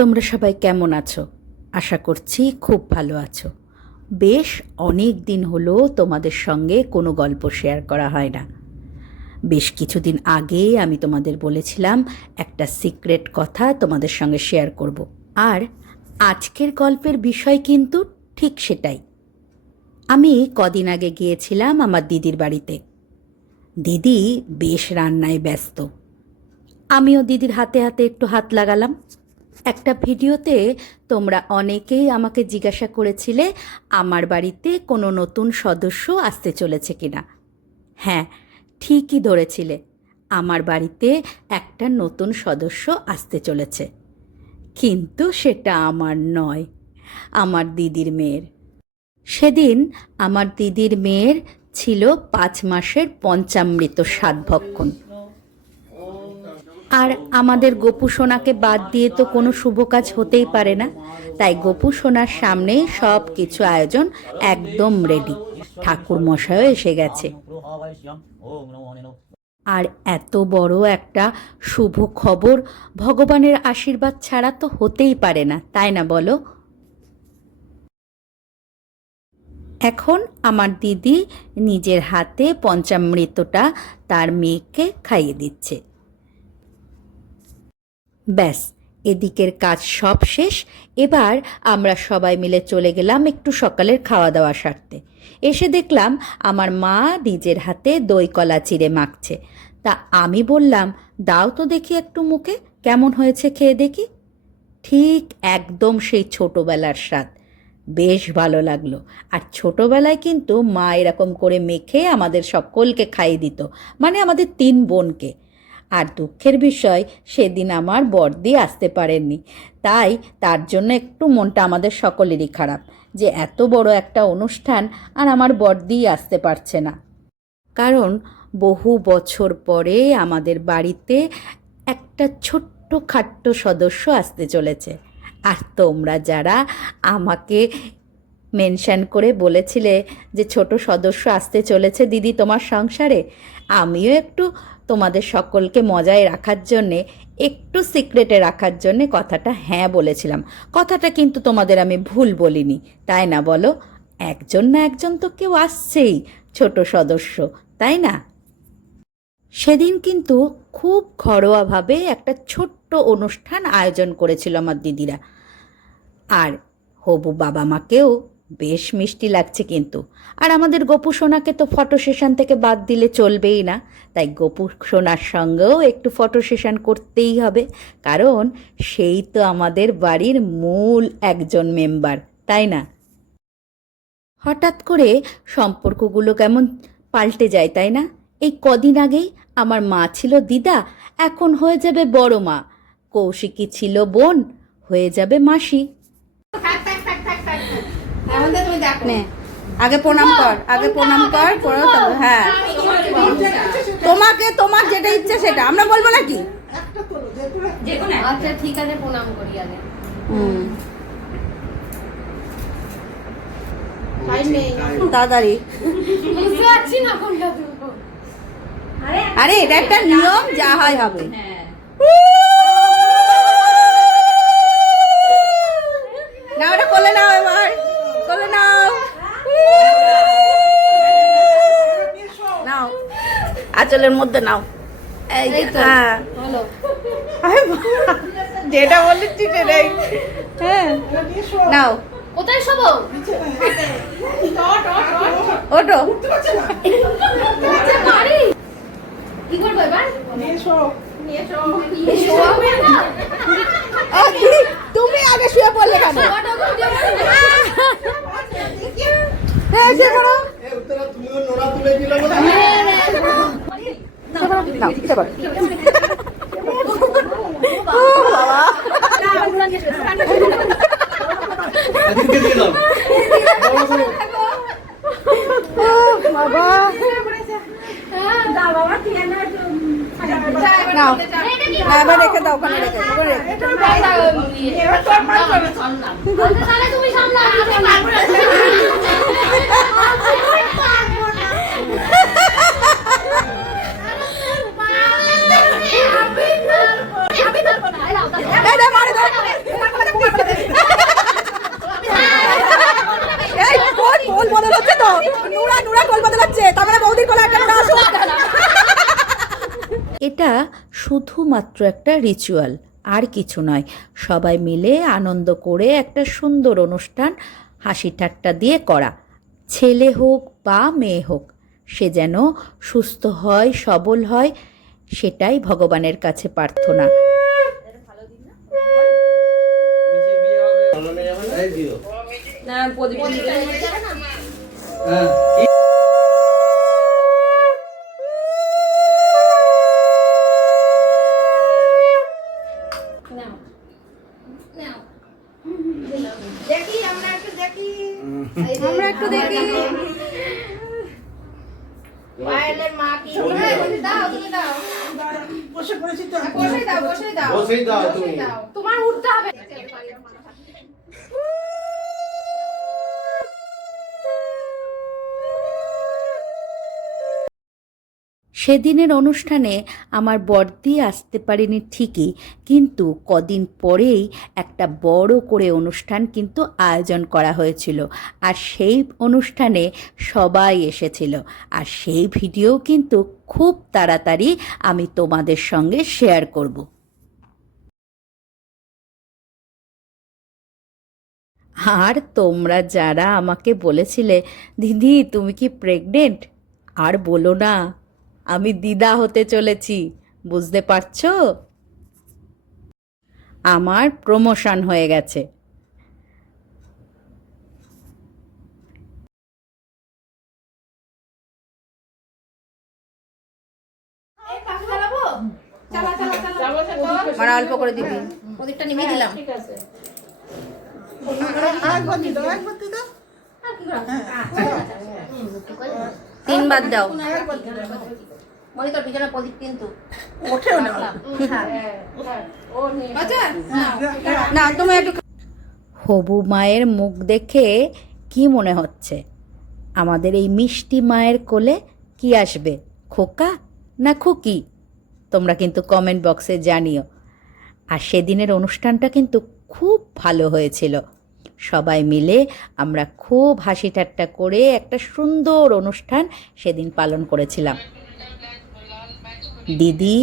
তোমরা সবাই কেমন আছো? আশা করছি খুব ভালো আছো। বেশ অনেক দিন হলো তোমাদের সঙ্গে কোনো গল্প শেয়ার করা হয় না। বেশ কিছুদিন আগে আমি তোমাদের বলেছিলাম একটা সিক্রেট কথা তোমাদের সঙ্গে শেয়ার করব। আর আজকের গল্পের বিষয় কিন্তু ঠিক সেটাই। আমি কদিন আগে গিয়েছিলাম আমার দিদির বাড়িতে। দিদি বেশ রান্নায় ব্যস্ত। আমিও দিদির হাতে হাতে একটু হাত লাগালাম। একটা ভিডিওতে তোমরা অনেকেই আমাকে জিজ্ঞাসা করেছিলে আমার বাড়িতে কোনো নতুন সদস্য আসতে চলেছে কিনা। হ্যাঁ, ঠিকই ধরেছিলে, আমার বাড়িতে একটা নতুন সদস্য আসতে চলেছে। কিন্তু সেটা আমার নয়, আমার দিদির মেয়ের। সেদিন আমার দিদির মেয়ের ছিল 5 মাসের পঞ্চামৃত সাধভক্ষণ। আর আমাদের গোপু সোনাকে বাদ দিয়ে তো কোনো শুভ কাজ হতেই পারে না। তাই গোপু সোনার সামনেই সব কিছু আয়োজন একদম রেডি। ঠাকুর মশাইও এসে গেছে। আর এত বড় একটা শুভ খবর ভগবানের আশীর্বাদ ছাড়া তো হতেই পারে না, তাই না বলো? এখন আমার দিদি নিজের হাতে পঞ্চামৃতটা তার মেয়েকে খাইয়ে দিচ্ছে। ব্যাস, এদিকের কাজ সব শেষ। এবার আমরা সবাই মিলে চলে গেলাম একটু সকালের খাওয়া দাওয়া সারতে। এসে দেখলাম আমার মা নিজের হাতে দই কলা চিড়ে মাখছে। তা আমি বললাম, দাও তো দেখি একটু মুখে, কেমন হয়েছে খেয়ে দেখি। ঠিক একদম সেই ছোটোবেলার স্বাদ। বেশ ভালো লাগলো। আর ছোটোবেলায় কিন্তু মা এরকম করে মেখে আমাদের সকলকে খাইয়ে দিত, মানে আমাদের 3 বোনকে। আর দুঃখের বিষয়, সেদিন আমার বড়দি আসতে পারেননি। তাই তার জন্য একটু মনটা আমাদের সকলেরই খারাপ যে এত বড় একটা অনুষ্ঠান আর আমার বড়দি আসতে পারছে না। কারণ বহু বছর পরে আমাদের বাড়িতে একটা ছোট্ট খাট্ট সদস্য আসতে চলেছে। আর তোমরা যারা আমাকে মেনশন করে বলেছিলে যে ছোট সদস্য আসতে চলেছে দিদি তোমার সংসারে, আমিও একটু তোমাদের সকলকে মজায় রাখার জন্যে, একটু সিক্রেটে রাখার জন্যে কথাটা হ্যাঁ বলেছিলাম। কথাটা কিন্তু তোমাদের আমি ভুল বলিনি, তাই না বলো? একজন না একজন তো কেউ আসছেই ছোট সদস্য, তাই না? সেদিন কিন্তু খুব ঘরোয়াভাবে একটা ছোট্ট অনুষ্ঠান আয়োজন করেছিল আমার দিদিরা। আর হবু বাবা মাকেও বেশ মিষ্টি লাগছে কিন্তু। আর আমাদের গোপু সোনাকে তো ফটো সেশন থেকে বাদ দিলে চলবেই না। তাই গোপু সোনার সঙ্গেও একটু ফটো সেশন করতেই হবে, কারণ সেই তো আমাদের বাড়ির মূল একজন মেম্বার, তাই না? হঠাৎ করে সম্পর্কগুলো কেমন পাল্টে যায়, তাই না? এই কদিন আগেই আমার মা ছিল দিদা, এখন হয়ে যাবে বড় মা। কৌশিকী ছিল বোন, হয়ে যাবে মাসি। আগে প্রণাম কর, আগে প্রণাম কর, পরে তবে হ্যাঁ তোমাকে তোমার যেটা ইচ্ছে সেটা আমরা বলবো নাকি? আচ্ছা ঠিক আছে, প্রণাম করি আগে। তাড়াতাড়ি। বুঝতে পারছি না কোনটা তুলবো। আরে এটা একটা নিয়ম, যা হয় হবে। না ওটা কোলে নাও, এবার কোলে নাও, নাও আঁচলের মধ্যে নাও। এই হ্যাঁ যেটা বলেছি সেটাই। হ্যাঁ নাও। কোথায় শোবো? ওটো কি করবো এবার? তুমি আগে শুয়ে পড়লে কেন? হ্যাঁ শুয়ে পড়ো। নাও, এটা করো। বাবা নাও, এবার রেখে দাও, ওখানে রেখে তুমি সামলা। মারে দাও। এটা শুধুমাত্র একটা রিচুয়াল, আর কিছু নয়। সবাই মিলে আনন্দ করে একটা সুন্দর অনুষ্ঠান হাসি ঠাট্টা দিয়ে করা। ছেলে হোক বা মেয়ে হোক, সে যেন সুস্থ হয়, সবল হয়, সেটাই ভগবানের কাছে প্রার্থনা। দেখি আমরা একটু দেখি। পায়েলের মা কি দাও, তুমি দাও। বসে পড়েছি তো। বসে দাও, বসেই দাও তুমি। তোমার উঠতে হবে। সেদিনের অনুষ্ঠানে আমার বড়দি আসতে পারেনি ঠিকই, কিন্তু কদিন পরেই একটা বড় করে অনুষ্ঠান কিন্তু আয়োজন করা হয়েছিল। আর সেই অনুষ্ঠানে সবাই এসেছিল, আর সেই ভিডিও কিন্তু খুব তাড়াতাড়ি আমি তোমাদের সঙ্গে শেয়ার করব। আর তোমরা যারা আমাকে বলেছিলে, দিদি তুমি কি প্রেগনেন্ট, আর বলো না, আমি দিদা হতে চলেছি, বুঝতে পারছো? আমার প্রমোশন হয়ে গেছে। মানে অল্প করে দিবি, প্রদীপটা নিভিয়ে দিলাম। তিনবার দাও। বলি তোর পিছনে প্রদীপ কিন্তু ওঠেও না। না তুমি একটু হবু মায়ের মুখ দেখে কি মনে হচ্ছে? আমাদের এই মিষ্টি মায়ের কোলে কি আসবে, খোকা না খুকি? তোমরা কিন্তু কমেন্ট বক্সে জানিও। আর সেদিনের অনুষ্ঠানটা কিন্তু খুব ভালো হয়েছিল। সবাই মিলে আমরা খুব হাসি ঠাট্টা করে একটা সুন্দর অনুষ্ঠান সেদিন পালন করেছিলাম। দিদি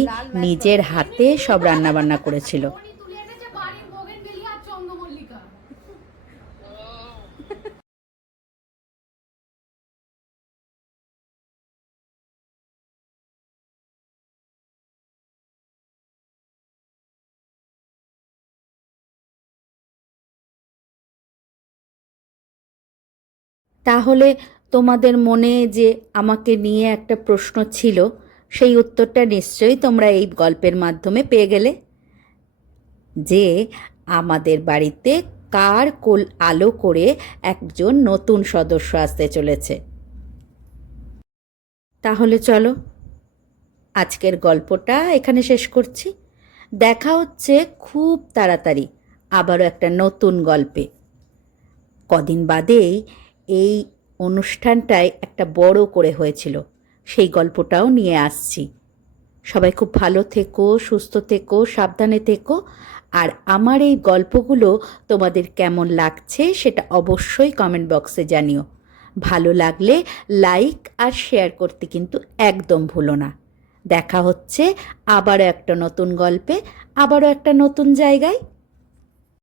নিজের হাতে সব রান্নাবান্না করেছিল। তুলে এনেছে বাড়ির বোগেনভেলিয়া আর চন্দ্রমল্লিকা। তাহলে তোমাদের মনে যে আমাকে নিয়ে একটা প্রশ্ন ছিল, সেই উত্তরটা নিশ্চয়ই তোমরা এই গল্পের মাধ্যমে পেয়ে গেলে, যে আমাদের বাড়িতে কার কোল আলো করে একজন নতুন সদস্য আসতে চলেছে। তাহলে চলো, আজকের গল্পটা এখানে শেষ করছি। দেখা হচ্ছে খুব তাড়াতাড়ি আবারও একটা নতুন গল্পে। কদিন বাদেই এই অনুষ্ঠানটায় একটা বড় করে হয়েছিল, সেই গল্পটাও নিয়ে আসছি। সবাই খুব ভালো থেকো, সুস্থ থেকো, সাবধানে থেকো। আর আমার এই গল্পগুলো তোমাদের কেমন লাগছে সেটা অবশ্যই কমেন্ট বক্সে জানিও। ভালো লাগলে লাইক আর শেয়ার করতে কিন্তু একদম ভুলো না। দেখা হচ্ছে আবারও একটা নতুন গল্পে, আবারও একটা নতুন জায়গায়।